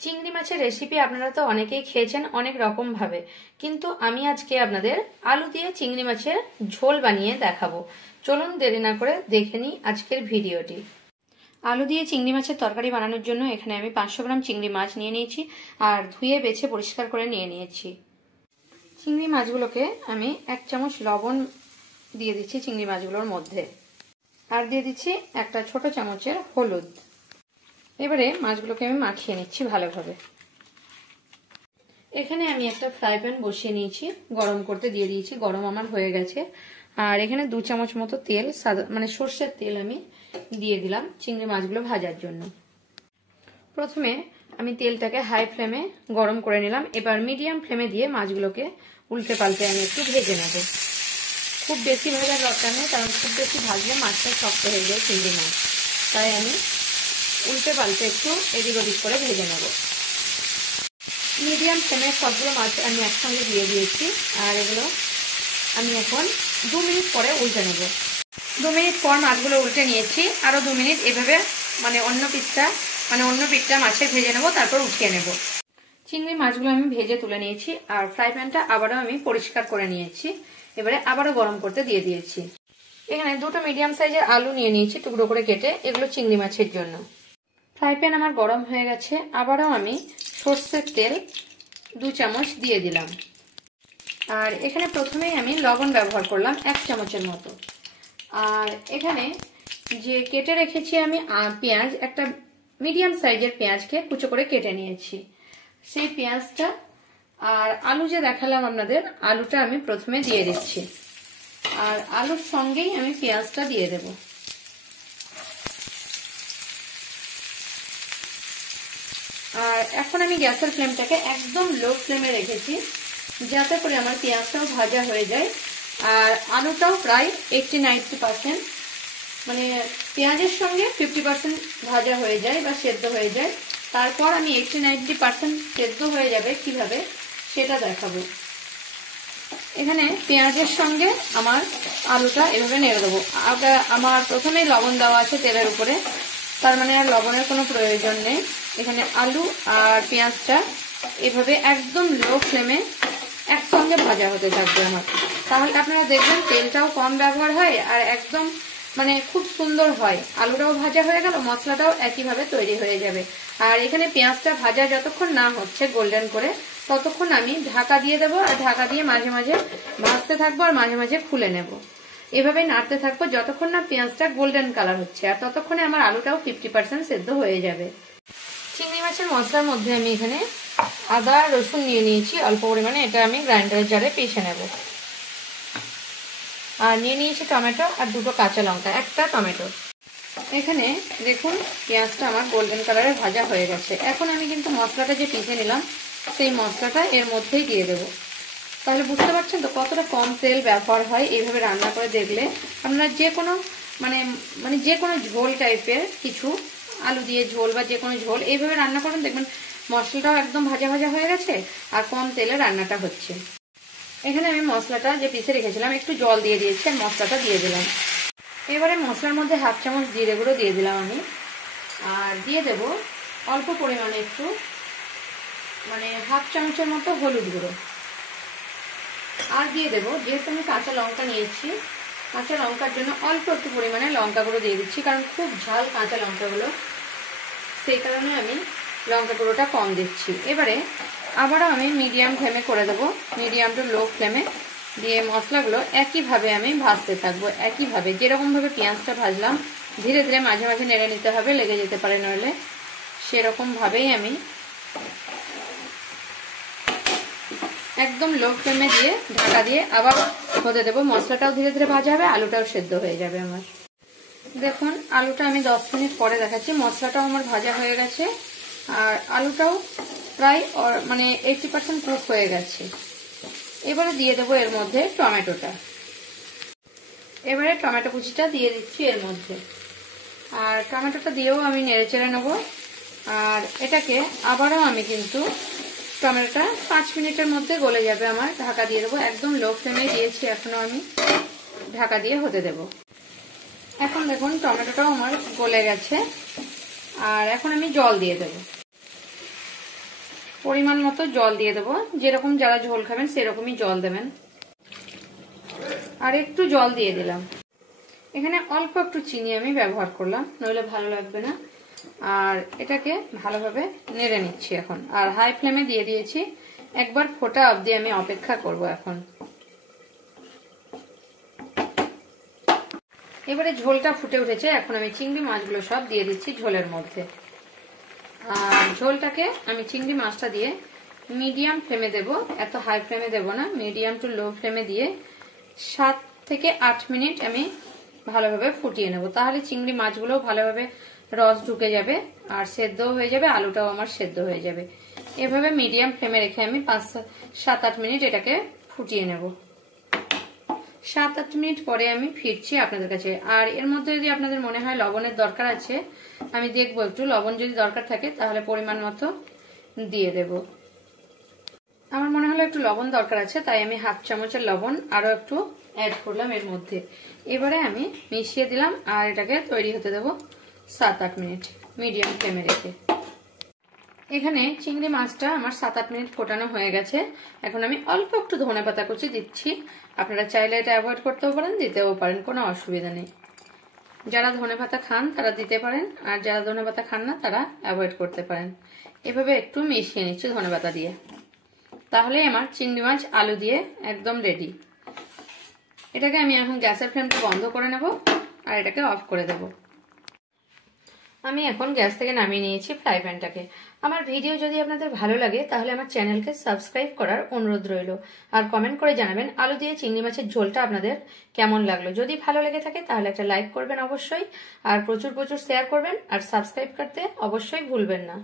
চিংড়ি মাছের রেসিপি আপনারা তো অনেকেই খেয়েছেন অনেক রকম ভাবে, কিন্তু আমি আজকে আপনাদের আলু দিয়ে চিংড়ি মাছের ঝোল বানিয়ে দেখাবো। চলুন দেরি না করে দেখে নিই আজকের ভিডিওটি। আলু দিয়ে চিংড়ি মাছের তরকারি বানানোর জন্য এখানে আমি 500 গ্রাম চিংড়ি মাছ নিয়ে নিয়েছি আর ধুয়ে বেছে পরিষ্কার করে নিয়ে নিয়েছি। চিংড়ি মাছগুলোকে আমি 1 চামচ লবণ দিয়ে দিচ্ছি চিংড়ি মাছগুলোর মধ্যে, আর দিয়ে দিচ্ছি একটা ছোট চামচের হলুদ। এবারে মাছগুলোকে আমি মাখিয়ে নিচ্ছি ভালোভাবে। এখানে আমি একটা ফ্রাই প্যান বসিয়ে নিয়েছি, গরম করতে দিয়ে দিয়েছি, গরম আমার হয়ে গেছে। আর এখানে 2 চামচ মতো তেল, সাদা মানে সর্ষের তেল আমি দিয়ে দিলাম চিংড়ি মাছগুলো ভাজার জন্য। প্রথমে আমি তেলটাকে হাই ফ্লেমে গরম করে নিলাম। এবার মিডিয়াম ফ্লেমে দিয়ে মাছগুলোকে উল্টে পাল্টে আমি একটু ভেজে নেব। খুব বেশি ভাজার দরকার নেই, কারণ খুব বেশি ভাজলে মাছটা শক্ত হয়ে যায় চিংড়ি মাছ, তাই আমি উল্টে পাল্টে একটু এদিক ওদিক করে ভেজে নেব। মিডিয়াম ফ্লেমে সবগুলো মাছ আমি একসঙ্গে দিয়ে দিয়েছি, আর এগুলো আমি এখন 2 মিনিট পরে উল্টে নেব। 2 মিনিট পর মাছগুলো উল্টে নিয়েছি, আরও 2 মিনিট এভাবে অন্য পিঠটা মাছে ভেজে নেব, তারপর উঠিয়ে নেব। চিংড়ি মাছগুলো আমি ভেজে তুলে নিয়েছি, আর ফ্রাই প্যানটা আবারও আমি পরিষ্কার করে নিয়েছি। এবারে আবারও গরম করতে দিয়ে দিয়েছি। এখানে 2টো মিডিয়াম সাইজের আলু নিয়ে নিয়েছি টুকরো করে কেটে, এগুলো চিংড়ি মাছের জন্য। ফ্রাই প্যান আমার গরম হয়ে গেছে, আবারও আমি সর্ষের তেল 2 চামচ দিয়ে দিলাম। আর এখানে প্রথমেই আমি লবণ ব্যবহার করলাম 1 চামচের মতো। আর এখানে যে কেটে রেখেছি আমি পেঁয়াজ, একটা মিডিয়াম সাইজের পেঁয়াজকে কুচো করে কেটে নিয়েছি, সেই পেঁয়াজটা আর আলু যে দেখালাম আপনাদের, আলুটা আমি প্রথমে দিয়ে দিচ্ছি। আর আলুর সঙ্গেই আমি পেঁয়াজটা দিয়ে দেব। আর এখন আমি গ্যাসের ফ্লেমটাকে একদম লো ফ্লেমে রেখেছি, যাতে করে আমার পেঁয়াজটাও ভাজা হয়ে যায় আর আলুটাও প্রায় 80-90%, মানে পেঁয়াজের সঙ্গে 50% ভাজা হয়ে যায় বা সেদ্ধ হয়ে যায়। তারপর আমি 80-90% সেদ্ধ হয়ে যাবে কিভাবে সেটা দেখাবো। এখানে পেঁয়াজের সঙ্গে আমার আলুটা এভাবে নেড়ে দেবো। আমার প্রথমেই লবণ দেওয়া আছে তেলের উপরে, তার মানে আর লবণের কোনো প্রয়োজন নেই। এখানে আলু আর পেঁয়াজটা এভাবে একদম লো ফ্লেমে একসঙ্গে ভাজা হতে থাকবে আমার, তাহলে আপনারা দেখবেন তেলটাও কম ব্যবহার হয় আর একদম খুব সুন্দর হয়। আলুটাও ভাজা হয়ে গেল, মশলাটাও একইভাবে তৈরি হয়ে যাবে। আর এখানে পেঁয়াজটা ভাজা যতক্ষণ না হচ্ছে গোল্ডেন করে, ততক্ষণ আমি ঢাকা দিয়ে দেবো, আর ঢাকা দিয়ে মাঝে মাঝে ভাজতে থাকবো আর মাঝে মাঝে খুলে নেব। এভাবে নাড়তে থাকবো যতক্ষণ না পেঁয়াজটা গোল্ডেন কালার হচ্ছে, আর ততক্ষণে আমার আলুটাও 50% সেদ্ধ হয়ে যাবে। চিংড়ি মাছের মশলার মধ্যে আমি এখানে আদা রসুন নিয়ে নিয়েছি অল্প পরিমাণে, এটা আমি গ্রাইন্ডারের জারে পিষে নেব। আর নিয়ে নিয়েছি টমেটো আর 2টো কাঁচা লঙ্কা, একটা টমেটো। এখানে দেখুন পেঁয়াজটা আমার গোল্ডেন কালারে ভাজা হয়ে গেছে। এখন আমি কিন্তু মশলাটা যে পিষে নিলাম সেই মশলাটা এর মধ্যেই দিয়ে দেবো। তাহলে বুঝতে পারছেন তো কতটা কম তেল ব্যবহার হয় এইভাবে রান্না করে দেখলে। আপনারা যে কোনো যে কোনো ঝোল টাইপের কিছু, আলু দিয়ে ঝোল বা যে কোনো ঝোল এইভাবে রান্না করেন, দেখবেন মশলাটাও একদম ভাজা ভাজা হয়ে গেছে আর কম তেলে রান্নাটা হচ্ছে। এখানে আমি মশলাটা যে পিষে রেখেছিলাম একটু জল দিয়ে দিয়েছি আর মশলাটা দিয়ে দিলাম। এবারে মশলার মধ্যে 1/2 চামচ জিরে গুঁড়ো দিয়ে দিলাম আমি, আর দিয়ে দেব অল্প পরিমাণে একটু 1/2 চামচের মতো হলুদ গুঁড়ো। আর দিয়ে দেবো, যেহেতু আমি কাঁচা লঙ্কা নিয়েছি, কাঁচা লঙ্কার জন্য অল্প একটু পরিমাণে লঙ্কা গুঁড়ো দিয়ে দিচ্ছি, কারণ খুব ঝাল কাঁচা লঙ্কাগুলো, সেই কারণে আমি লঙ্কা গুঁড়োটা কম দিচ্ছি। এবারে আবারও আমি মিডিয়াম ফ্লেমে করে দেবো, মিডিয়াম টু লো ফ্লেমে দিয়ে মশলাগুলো একইভাবে আমি ভাজতে থাকবো। একইভাবে যেরকমভাবে পেঁয়াজটা ভাজলাম, ধীরে ধীরে মাঝে মাঝে নেড়ে নিতে হবে, লেগে যেতে পারে নইলে, সেরকমভাবেই আমি একদম লো ফ্লেমে দিয়ে ঢাকা দিয়ে আবার হতে দেবো। মশলাটাও ধীরে ধীরে ভাজা হবে, আলুটাও সেদ্ধ হয়ে যাবে আমার। দেখুন আলুটা আমি 10 মিনিট পরে দেখাচ্ছি, মশলাটাও আমার ভাজা হয়ে গেছে আর আলুটাও প্রায় 80% কুক হয়ে গেছে। এবারে দিয়ে দেবো এর মধ্যে টমেটোটা। এবারে টমেটো কুচিটা দিয়ে দিচ্ছি এর মধ্যে, আর টমেটোটা দিয়েও আমি নেড়ে চেড়ে নেবো। আর এটাকে আবারও আমি কিন্তু টমেটোটা 5 মিনিটের মধ্যে গলে যাবে আমার, ঢাকা দিয়ে দেবো। একদম লো ফ্লেমে দিয়েছি, এখনো আমি ঢাকা দিয়ে হতে দেব। এখন দেখুন টমেটোটাও আমার গলে গেছে, আর এখন আমি জল দিয়ে দেব। পরিমাণ মতো জল দিয়ে দেবো, যেরকম যারা ঝোল খাবেন সেরকমই জল দেবেন। আর একটু জল দিয়ে দিলাম। এখানে অল্প একটু চিনি আমি ব্যবহার করলাম, নইলে ভালো লাগবে না। আর এটাকে ভালোভাবে নেড়ে নিচ্ছি এখন। আর হাই ফ্লেমে দিয়ে দিয়েছি, একবার ফোটা অবধি আমি অপেক্ষা করব এখন। এবারে ঝোলটা ফুটে উঠেছে, এখন আমি চিংড়ি মাছগুলো সব দিয়ে দিচ্ছি ঝোলের মধ্যে। আর ঝোলটাকে আমি চিংড়ি মাছটা দিয়ে মিডিয়াম ফ্লেমে দেব, এত হাই ফ্লেমে দেব না, মিডিয়াম টু লো ফ্লেমে দিয়ে 7 থেকে 8 মিনিট আমি ভালোভাবে ফুটিয়ে নেব। তাহলে চিংড়ি মাছগুলো ভালোভাবে রস ঢুকে যাবে আর সেদ্ধও হয়ে যাবে, আলুটাও আমার সেদ্ধ হয়ে যাবে। এভাবে মিডিয়াম ফ্লেমে রেখে আমি 7-8 মিনিট এটাকে ফুটিয়ে নেব। 7-8 মিনিট পরে আমি ফিরছি আপনাদের কাছে। আর এর মধ্যে যদি আপনাদের মনে হয় লবণের দরকার আছে, আমি দেখবো একটু লবণ যদি দরকার থাকে তাহলে পরিমাণ মতো দিয়ে দেব। আমার মনে হলো একটু লবণ দরকার আছে, তাই আমি হাফ চামচের লবণ আরো একটু অ্যাড করলাম এর মধ্যে। এবারে আমি মিশিয়ে দিলাম আর এটাকে তৈরি হতে দেবো 7-8 মিনিট মিডিয়াম ফ্লেমে রেখে। এখানে চিংড়ি মাছটা আমার 7-8 মিনিট ফোটানো হয়ে গেছে। এখন আমি অল্প একটু ধনেপাতা কুচি দিচ্ছি। আপনারা চাইলে এটা অ্যাভয়েড করতেও পারেন, দিতেও পারেন, কোনো অসুবিধা নেই। যারা ধনেপাতা খান তারা দিতে পারেন, আর যারা ধনেপাতা খান না তারা অ্যাভয়েড করতে পারেন। এভাবে একটু মিশিয়ে নিচ্ছি ধনেপাতা দিয়ে। তাহলে আমার চিংড়ি মাছ আলু দিয়ে একদম রেডি। এটাকে আমি এখন গ্যাসের ফ্লেমটা বন্ধ করে নেব আর এটাকে অফ করে দেব। আমি এখন গ্যাস থেকে নামিয়ে নিয়েছি ফ্রাই প্যানটাকে। আমার ভিডিও যদি আপনাদের ভালো লাগে তাহলে আমার চ্যানেলকে সাবস্ক্রাইব করার অনুরোধ রইল। আর কমেন্ট করে জানাবেন আলু দিয়ে চিংড়ি মাছের ঝোলটা আপনাদের কেমন লাগলো। যদি ভালো লেগে থাকে তাহলে একটা লাইক করবেন অবশ্যই, আর প্রচুর শেয়ার করবেন, আর সাবস্ক্রাইব করতে অবশ্যই ভুলবেন না।